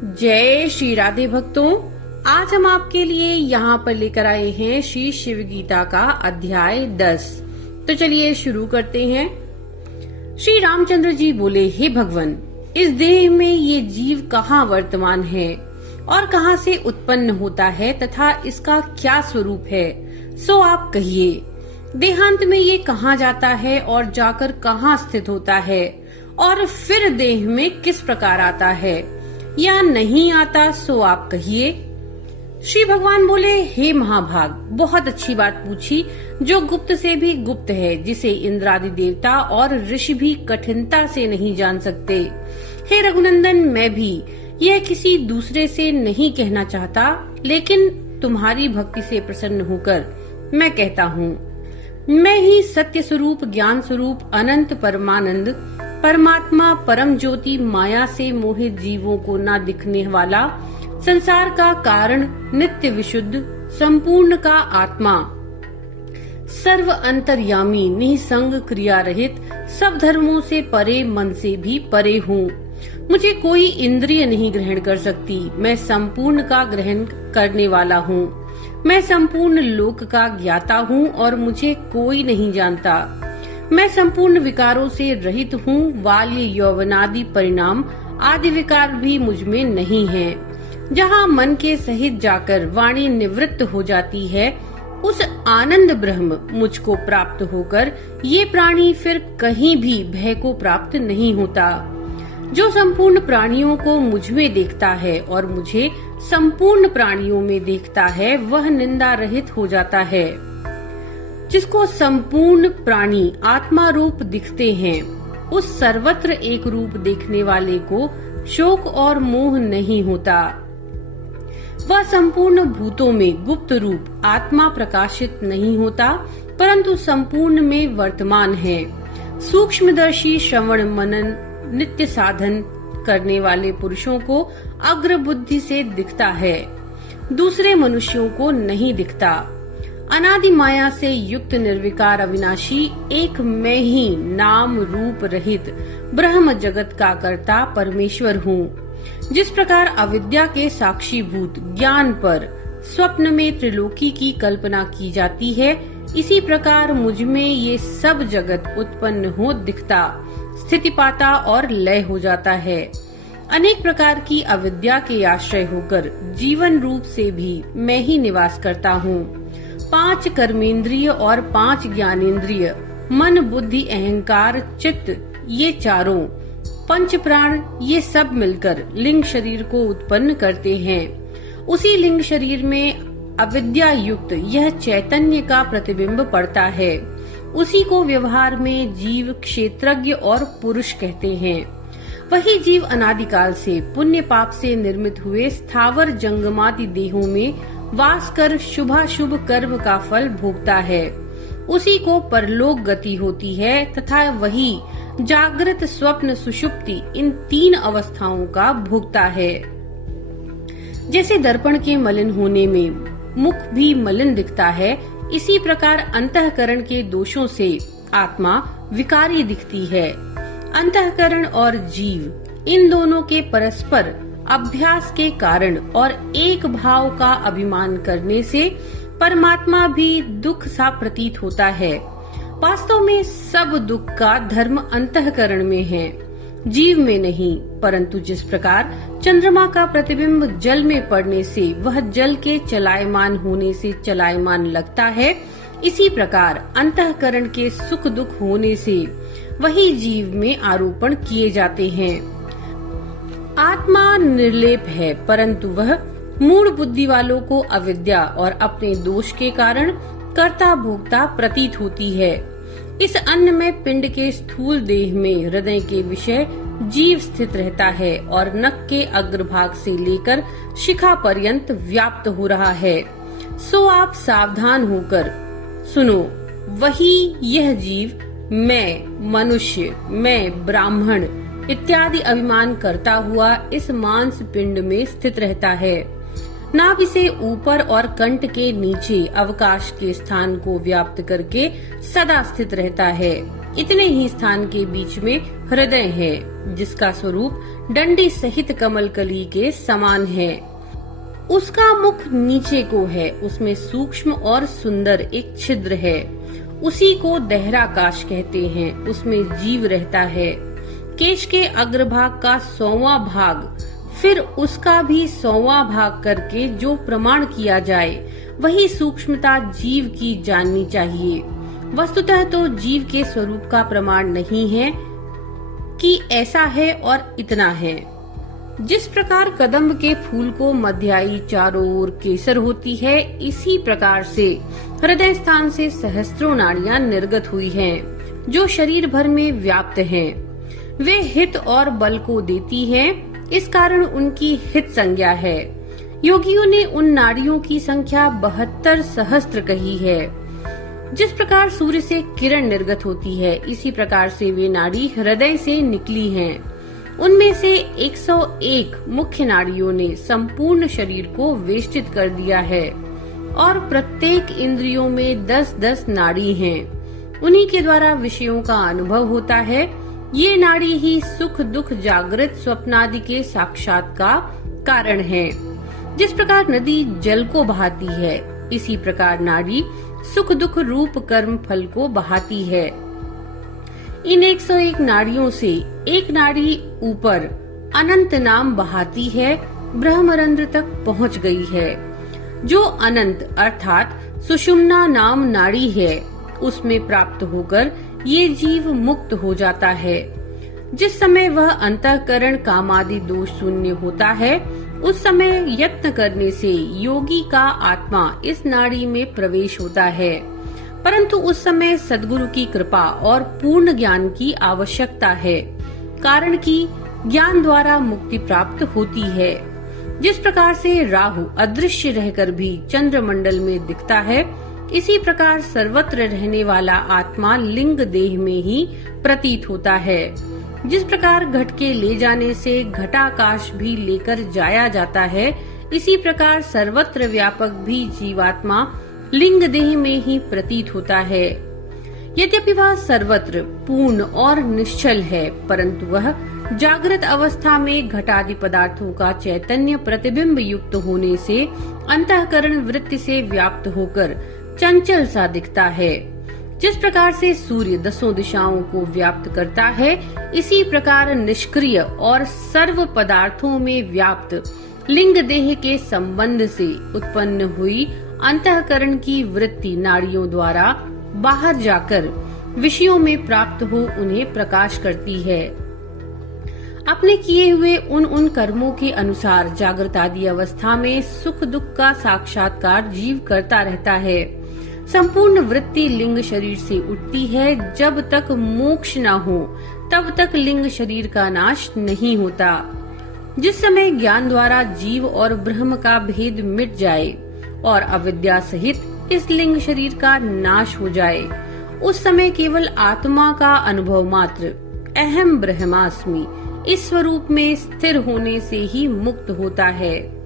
जय श्री राधे भक्तों, आज हम आपके लिए यहाँ पर लेकर आए हैं श्री शिव गीता का अध्याय 10। तो चलिए शुरू करते हैं। श्री रामचंद्र जी बोले, हे भगवान, इस देह में ये जीव कहाँ वर्तमान है और कहाँ से उत्पन्न होता है तथा इसका क्या स्वरूप है, सो आप कहिए। देहांत में ये कहाँ जाता है और जाकर कहाँ स्थित होता है और फिर देह में किस प्रकार आता है या नहीं आता, सो आप कहिए। श्री भगवान बोले, हे महाभाग, बहुत अच्छी बात पूछी, जो गुप्त से भी गुप्त है, जिसे इंद्रादि देवता और ऋषि भी कठिनता से नहीं जान सकते। हे रघुनंदन, मैं भी यह किसी दूसरे से नहीं कहना चाहता, लेकिन तुम्हारी भक्ति से प्रसन्न होकर मैं कहता हूँ। मैं ही सत्य स्वरूप, ज्ञान स्वरूप, अनंत परमानंद, परमात्मा, परम ज्योति, माया से मोहित जीवों को ना दिखने वाला, संसार का कारण, नित्य विशुद्ध, संपूर्ण का आत्मा, सर्व अंतर्यामी, निसंग, क्रिया रहित, सब धर्मों से परे, मन से भी परे हूँ। मुझे कोई इंद्रिय नहीं ग्रहण कर सकती। मैं संपूर्ण का ग्रहण करने वाला हूँ। मैं संपूर्ण लोक का ज्ञाता हूँ और मुझे कोई नहीं जानता। मैं संपूर्ण विकारों से रहित हूँ। बाल्य, यौवनादि, परिणाम आदि विकार भी मुझ में नहीं हैं। जहाँ मन के सहित जाकर वाणी निवृत्त हो जाती है, उस आनंद ब्रह्म मुझको प्राप्त होकर ये प्राणी फिर कहीं भी भय को प्राप्त नहीं होता। जो संपूर्ण प्राणियों को मुझ में देखता है और मुझे संपूर्ण प्राणियों में देखता है, वह निंदा रहित हो जाता है। जिसको संपूर्ण प्राणी आत्मा रूप दिखते हैं, उस सर्वत्र एक रूप देखने वाले को शोक और मोह नहीं होता। वह संपूर्ण भूतों में गुप्त रूप आत्मा प्रकाशित नहीं होता, परंतु संपूर्ण में वर्तमान है। सूक्ष्मदर्शी, श्रवण मनन नित्य साधन करने वाले पुरुषों को अग्र बुद्धि से दिखता है, दूसरे मनुष्यों को नहीं दिखता। अनादि माया से युक्त निर्विकार अविनाशी एक मैं ही नाम रूप रहित ब्रह्म जगत का कर्ता परमेश्वर हूँ। जिस प्रकार अविद्या के साक्षीभूत ज्ञान पर स्वप्न में त्रिलोकी की कल्पना की जाती है, इसी प्रकार मुझ में ये सब जगत उत्पन्न हो दिखता, स्थिति पाता और लय हो जाता है। अनेक प्रकार की अविद्या के आश्रय होकर जीवन रूप से भी मैं ही निवास करता हूँ। 5 कर्मेंद्रिय और 5 ज्ञानेंद्रिय, मन, बुद्धि, अहंकार, चित्त, ये चारों, पंच प्राण, ये सब मिलकर लिंग शरीर को उत्पन्न करते हैं। उसी लिंग शरीर में अविद्या युक्त यह चैतन्य का प्रतिबिंब पड़ता है। उसी को व्यवहार में जीव, क्षेत्रज्ञ और पुरुष कहते हैं। वही जीव अनादिकाल से पुण्य पाप से निर्मित हुए स्थावर जंगमादि देहों में वास कर शुभाशुभ कर्म का फल भोगता है। उसी को परलोक गति होती है तथा वही जागृत, स्वप्न, सुषुप्ति, इन 3 अवस्थाओं का भोगता है। जैसे दर्पण के मलिन होने में मुख भी मलिन दिखता है, इसी प्रकार अंतःकरण के दोषों से आत्मा विकारी दिखती है। अंतःकरण और जीव, इन दोनों के परस्पर अभ्यास के कारण और एक भाव का अभिमान करने से परमात्मा भी दुख सा प्रतीत होता है। वास्तव में सब दुख का धर्म अंतःकरण में है, जीव में नहीं। परंतु जिस प्रकार चंद्रमा का प्रतिबिंब जल में पड़ने से वह जल के चलायमान होने से चलायमान लगता है, इसी प्रकार अंतःकरण के सुख दुख होने से वही जीव में आरोपण किए जाते हैं। आत्मा निर्लेप है, परंतु वह मूढ़ बुद्धि वालों को अविद्या और अपने दोष के कारण कर्ता भोक्ता प्रतीत होती है। इस अन्न में पिंड के स्थूल देह में हृदय के विषय जीव स्थित रहता है और नख के अग्रभाग से लेकर शिखा पर्यंत व्याप्त हो रहा है। सो आप सावधान होकर सुनो। वही यह जीव मैं मनुष्य, मैं ब्राह्मण इत्यादि अभिमान करता हुआ इस मांस पिंड में स्थित रहता है। नाभि से ऊपर और कंठ के नीचे अवकाश के स्थान को व्याप्त करके सदा स्थित रहता है। इतने ही स्थान के बीच में हृदय है, जिसका स्वरूप डंडी सहित कमल कली के समान है। उसका मुख नीचे को है, उसमें सूक्ष्म और सुंदर एक छिद्र है। उसी को दहराकाश कहते हैं, उसमें जीव रहता है। केश के अग्रभाग का 100वां भाग, फिर उसका भी 100वां भाग करके जो प्रमाण किया जाए, वही सूक्ष्मता जीव की जाननी चाहिए। वस्तुतः तो जीव के स्वरूप का प्रमाण नहीं है कि ऐसा है और इतना है। जिस प्रकार कदम्ब के फूल को मध्याई चारों ओर केसर होती है, इसी प्रकार से हृदय स्थान से सहस्त्रों नाड़ियां निर्गत हुई हैं, जो शरीर भर में व्याप्त हैं। वे हित और बल को देती हैं, इस कारण उनकी हित संज्ञा है। योगियों ने उन नाड़ियों की संख्या 72 सहस्त्र कही है। जिस प्रकार सूर्य से किरण निर्गत होती है, इसी प्रकार से वे नाड़ी हृदय से निकली हैं। उनमें से 101 मुख्य नाड़ियों ने संपूर्ण शरीर को वेष्टित कर दिया है और प्रत्येक इंद्रियों में 10-10 नाड़ी हैं। उन्हीं के द्वारा विषयों का अनुभव होता है। ये नाड़ी ही सुख दुख जागृत स्वप्नादि के साक्षात का कारण है। जिस प्रकार नदी जल को बहाती है, इसी प्रकार नाड़ी सुख दुख रूप कर्म फल को बहाती है। इन 101 नाड़ियों से एक नाड़ी ऊपर अनंत नाम बहाती है, ब्रह्मरंध्र तक पहुंच गई है। जो अनंत अर्थात सुषुम्ना नाम नाड़ी है, उसमें प्राप्त होकर ये जीव मुक्त हो जाता है। जिस समय वह अंतःकरण कामादि दोष शून्य होता है, उस समय यत्न करने से योगी का आत्मा इस नाड़ी में प्रवेश होता है। परंतु उस समय सद्गुरु की कृपा और पूर्ण ज्ञान की आवश्यकता है, कारण कि ज्ञान द्वारा मुक्ति प्राप्त होती है। जिस प्रकार से राहु अदृश्य रहकर भी चंद्रमंडल में दिखता है, इसी प्रकार सर्वत्र रहने वाला आत्मा लिंग देह में ही प्रतीत होता है। जिस प्रकार घट के ले जाने से घटाकाश भी लेकर जाया जाता है, इसी प्रकार सर्वत्र व्यापक भी जीवात्मा लिंग देह में ही प्रतीत होता है। यद्यपि वह सर्वत्र पूर्ण और निश्चल है, परंतु वह जागृत अवस्था में घटादि पदार्थों का चैतन्य प्रतिबिंब युक्त होने से अंतःकरण वृत्ति से व्याप्त होकर चंचल सा दिखता है। जिस प्रकार से सूर्य 10 दिशाओं को व्याप्त करता है, इसी प्रकार निष्क्रिय और सर्व पदार्थों में व्याप्त लिंग देह के संबंध से उत्पन्न हुई अंतःकरण की वृत्ति नाड़ियों द्वारा बाहर जाकर विषयों में प्राप्त हो उन्हें प्रकाश करती है। अपने किए हुए उन कर्मों के अनुसार जागृत आदि अवस्था में सुख दुख का साक्षात्कार जीव करता रहता है। संपूर्ण वृत्ति लिंग शरीर से उठती है। जब तक मोक्ष न हो, तब तक लिंग शरीर का नाश नहीं होता। जिस समय ज्ञान द्वारा जीव और ब्रह्म का भेद मिट जाए और अविद्या सहित इस लिंग शरीर का नाश हो जाए, उस समय केवल आत्मा का अनुभव मात्र अहम ब्रह्मास्मि इस स्वरूप में स्थिर होने से ही मुक्त होता है।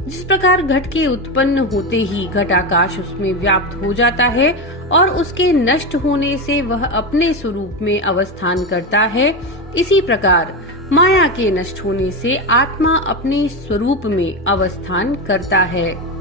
जिस प्रकार घट के उत्पन्न होते ही घटाकाश उसमें व्याप्त हो जाता है और उसके नष्ट होने से वह अपने स्वरूप में अवस्थान करता है, इसी प्रकार माया के नष्ट होने से आत्मा अपने स्वरूप में अवस्थान करता है।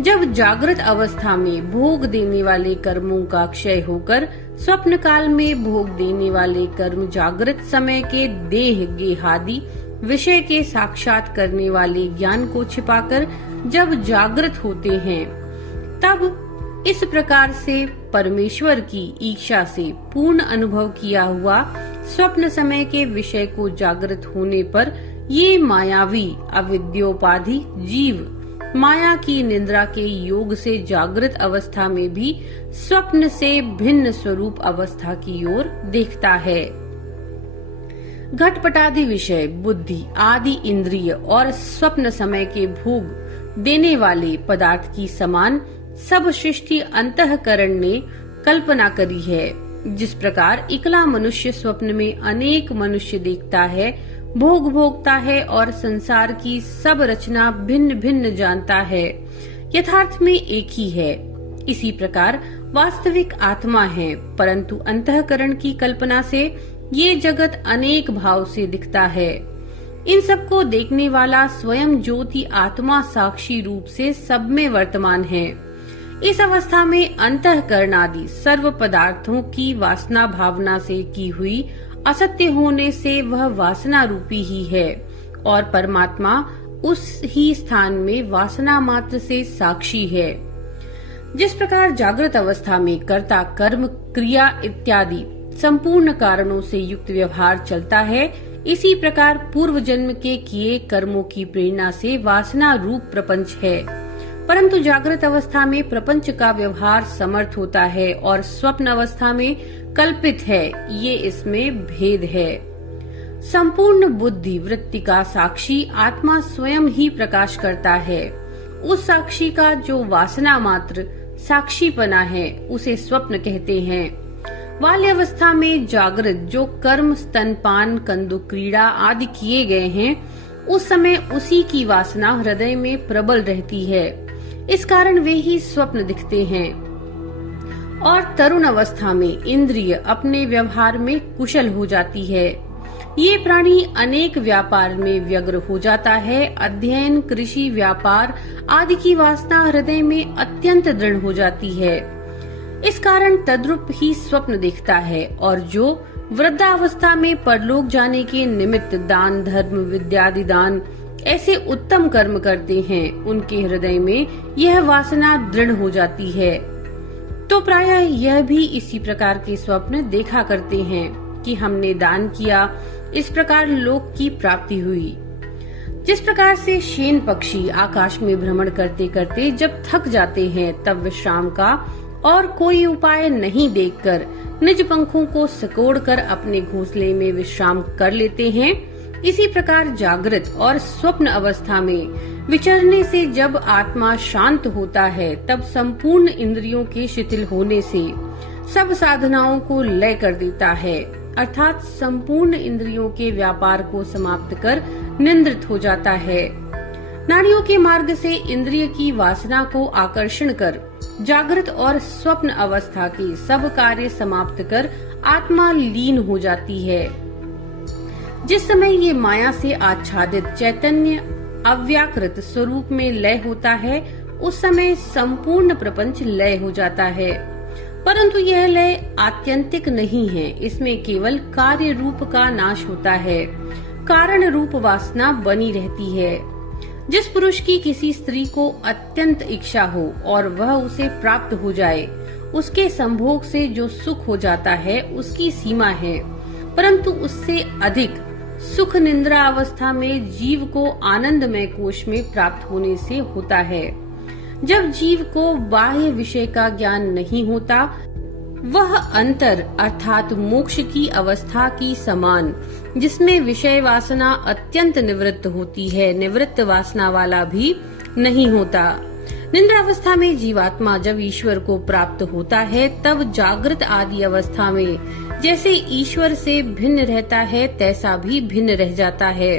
जब जागृत अवस्था में भोग देने वाले कर्मों का क्षय होकर स्वप्न काल में भोग देने वाले कर्म जागृत समय के देह गेहादि विषय के साक्षात करने वाले ज्ञान को छिपाकर जब जागृत होते हैं, तब इस प्रकार से परमेश्वर की इच्छा से पूर्ण अनुभव किया हुआ स्वप्न समय के विषय को जागृत होने पर ये मायावी अविद्योपाधि जीव माया की निद्रा के योग से जागृत अवस्था में भी स्वप्न से भिन्न स्वरूप अवस्था की ओर देखता है। घटपटादि विषय बुद्धि आदि इंद्रिय और स्वप्न समय के भोग देने वाले पदार्थ की समान सब सृष्टि अंतःकरण ने कल्पना करी है। जिस प्रकार इकला मनुष्य स्वप्न में अनेक मनुष्य देखता है, भोग भोगता है और संसार की सब रचना भिन्न भिन्न जानता है, यथार्थ में एक ही है। इसी प्रकार वास्तविक आत्मा है, परंतु अंतःकरण की कल्पना से ये जगत अनेक भाव से दिखता है। इन सबको देखने वाला स्वयं ज्योति आत्मा साक्षी रूप से सब में वर्तमान है। इस अवस्था में अंतःकरण आदि सर्व पदार्थों की वासना भावना से की हुई असत्य होने से वह वासना रूपी ही है और परमात्मा उस ही स्थान में वासना मात्र से साक्षी है। जिस प्रकार जागृत अवस्था में कर्ता कर्म क्रिया इत्यादि संपूर्ण कारणों से युक्त व्यवहार चलता है, इसी प्रकार पूर्व जन्म के किए कर्मों की प्रेरणा से वासना रूप प्रपंच है। परंतु जागृत अवस्था में प्रपंच का व्यवहार समर्थ होता है और स्वप्न अवस्था में कल्पित है, ये इसमें भेद है। संपूर्ण बुद्धि वृत्ति का साक्षी आत्मा स्वयं ही प्रकाश करता है। उस साक्षी का जो वासना मात्र साक्षीपना है उसे स्वप्न कहते हैं। बाल्य अवस्था में जागृत जो कर्म स्तनपान कंदु क्रीड़ा आदि किए गए हैं, उस समय उसी की वासना हृदय में प्रबल रहती है, इस कारण वे ही स्वप्न दिखते हैं। और तरुण अवस्था में इंद्रिय अपने व्यवहार में कुशल हो जाती है। ये प्राणी अनेक व्यापार में व्यग्र हो जाता है। अध्ययन कृषि व्यापार आदि की वासना हृदय में अत्यंत दृढ़ हो जाती है, इस कारण तद्रूप ही स्वप्न देखता है। और जो वृद्धावस्था में परलोक जाने के निमित्त दान धर्म विद्यादि दान ऐसे उत्तम कर्म करते हैं, उनके हृदय में यह वासना दृढ़ हो जाती है। तो प्रायः यह भी इसी प्रकार के स्वप्न देखा करते हैं कि हमने दान किया, इस प्रकार लोक की प्राप्ति हुई। जिस प्रकार से शेन पक्षी आकाश में भ्रमण करते करते जब थक जाते हैं, तब विश्राम का और कोई उपाय नहीं देखकर निज पंखों को सिकोड़कर अपने घोंसले में विश्राम कर लेते हैं, इसी प्रकार जागृत और स्वप्न अवस्था में विचरने से जब आत्मा शांत होता है, तब संपूर्ण इंद्रियों के शिथिल होने से सब साधनाओं को लय कर देता है, अर्थात संपूर्ण इंद्रियों के व्यापार को समाप्त कर निंद्रित हो जाता है। नाड़ियों के मार्ग से इंद्रिय की वासना को आकर्षण कर जागृत और स्वप्न अवस्था के सब कार्य समाप्त कर आत्मा लीन हो जाती है। जिस समय ये माया से आच्छादित चैतन्य अव्याकृत स्वरूप में लय होता है, उस समय संपूर्ण प्रपंच लय हो जाता है। परंतु यह लय आत्यंतिक नहीं है, इसमें केवल कार्य रूप का नाश होता है, कारण रूप वासना बनी रहती है। जिस पुरुष की किसी स्त्री को अत्यंत इच्छा हो और वह उसे प्राप्त हो जाए, उसके संभोग से जो सुख हो जाता है उसकी सीमा है, परंतु उससे अधिक सुख निद्रा अवस्था में जीव को आनंदमय कोश में प्राप्त होने से होता है। जब जीव को बाह्य विषय का ज्ञान नहीं होता, वह अंतर अर्थात मोक्ष की अवस्था की समान, जिसमें विषय वासना अत्यंत निवृत्त होती है, निवृत्त वासना वाला भी नहीं होता। निद्रावस्था में जीवात्मा जब ईश्वर को प्राप्त होता है, तब जागृत आदि अवस्था में जैसे ईश्वर से भिन्न रहता है, तैसा भी भिन्न रह जाता है,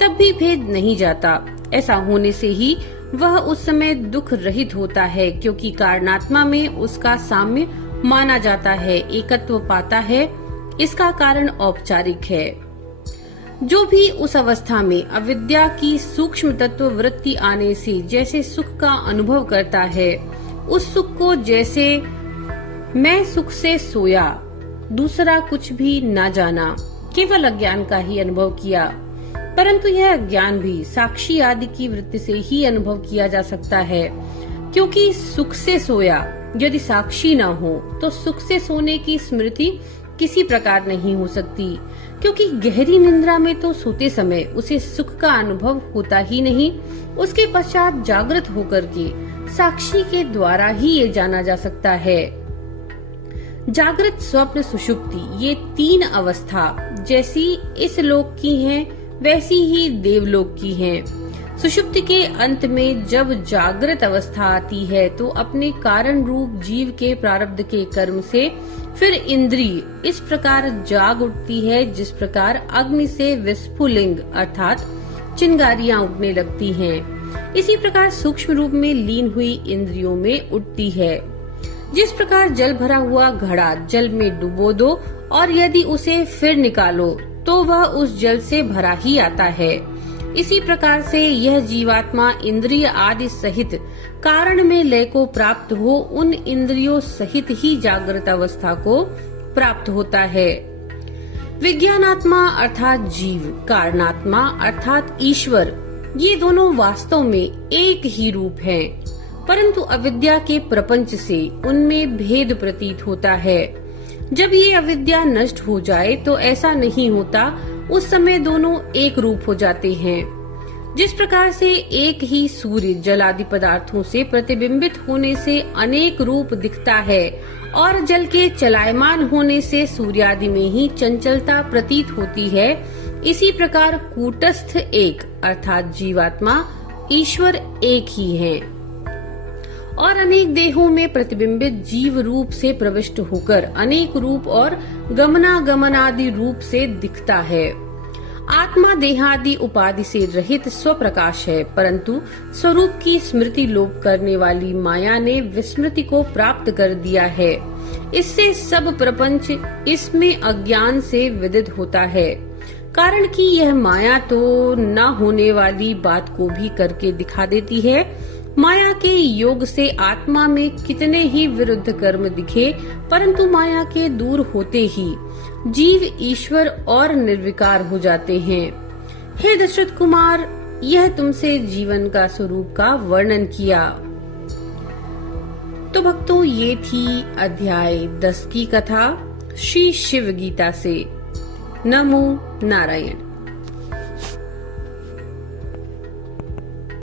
तब भी भेद नहीं जाता। ऐसा होने से ही वह उस समय दुख रहित होता है, क्योंकि कारणात्मा में उसका साम्य माना जाता है, एकत्व पाता है। इसका कारण औपचारिक है। जो भी उस अवस्था में अविद्या की सूक्ष्म तत्व वृत्ति आने से जैसे सुख का अनुभव करता है, उस सुख को जैसे मैं सुख से सोया, दूसरा कुछ भी न जाना, केवल अज्ञान का ही अनुभव किया। परंतु यह अज्ञान भी साक्षी आदि की वृत्ति से ही अनुभव किया जा सकता है, क्योंकि सुख से सोया यदि साक्षी न हो तो सुख से सोने की स्मृति किसी प्रकार नहीं हो सकती, क्योंकि गहरी निद्रा में तो सोते समय उसे सुख का अनुभव होता ही नहीं। उसके पश्चात जागृत होकर के साक्षी के द्वारा ही ये जाना जा सकता है। जागृत स्वप्न सुषुप्ति ये तीन अवस्था जैसी इस लोक की हैं, वैसी ही देवलोक की हैं। सुषुप्ति के अंत में जब जागृत अवस्था आती है, तो अपने कारण रूप जीव के प्रारब्ध के कर्म से फिर इंद्रिय इस प्रकार जाग उठती है, जिस प्रकार अग्नि से विस्फुलिंग अर्थात चिंगारियां उठने लगती हैं। इसी प्रकार सूक्ष्म रूप में लीन हुई इंद्रियों में उठती है। जिस प्रकार जल भरा हुआ घड़ा जल में डुबो दो और यदि उसे फिर निकालो तो वह उस जल से भरा ही आता है। इसी प्रकार से यह जीवात्मा इंद्रिय आदि सहित कारण में लय को प्राप्त हो उन इंद्रियों सहित ही जागृत अवस्था को प्राप्त होता है। विज्ञानात्मा अर्थात जीव, कारणात्मा अर्थात ईश्वर, ये दोनों वास्तव में एक ही रूप हैं, परंतु अविद्या के प्रपंच से उनमें भेद प्रतीत होता है। जब ये अविद्या नष्ट हो जाए तो ऐसा नहीं होता, उस समय दोनों एक रूप हो जाते हैं। जिस प्रकार से एक ही सूर्य जल आदि पदार्थों से प्रतिबिंबित होने से अनेक रूप दिखता है और जल के चलायमान होने से सूर्य आदि में ही चंचलता प्रतीत होती है, इसी प्रकार कूटस्थ एक अर्थात जीवात्मा ईश्वर एक ही है और अनेक देहों में प्रतिबिंबित जीव रूप से प्रविष्ट होकर अनेक रूप और गमनागमन आदि रूप से दिखता है। आत्मा देहादि उपाधि से रहित स्वप्रकाश है, परंतु स्वरूप की स्मृति लोप करने वाली माया ने विस्मृति को प्राप्त कर दिया है। इससे सब प्रपंच इसमें अज्ञान से विदित होता है, कारण कि यह माया तो न होने वाली बात को भी करके दिखा देती है। माया के योग से आत्मा में कितने ही विरुद्ध कर्म दिखे, परंतु माया के दूर होते ही जीव ईश्वर और निर्विकार हो जाते हैं। हे दशरथ कुमार, यह तुमसे जीवन का स्वरूप का वर्णन किया। तो भक्तों, ये थी अध्याय 10 की कथा श्री शिव गीता से। नमो नारायण।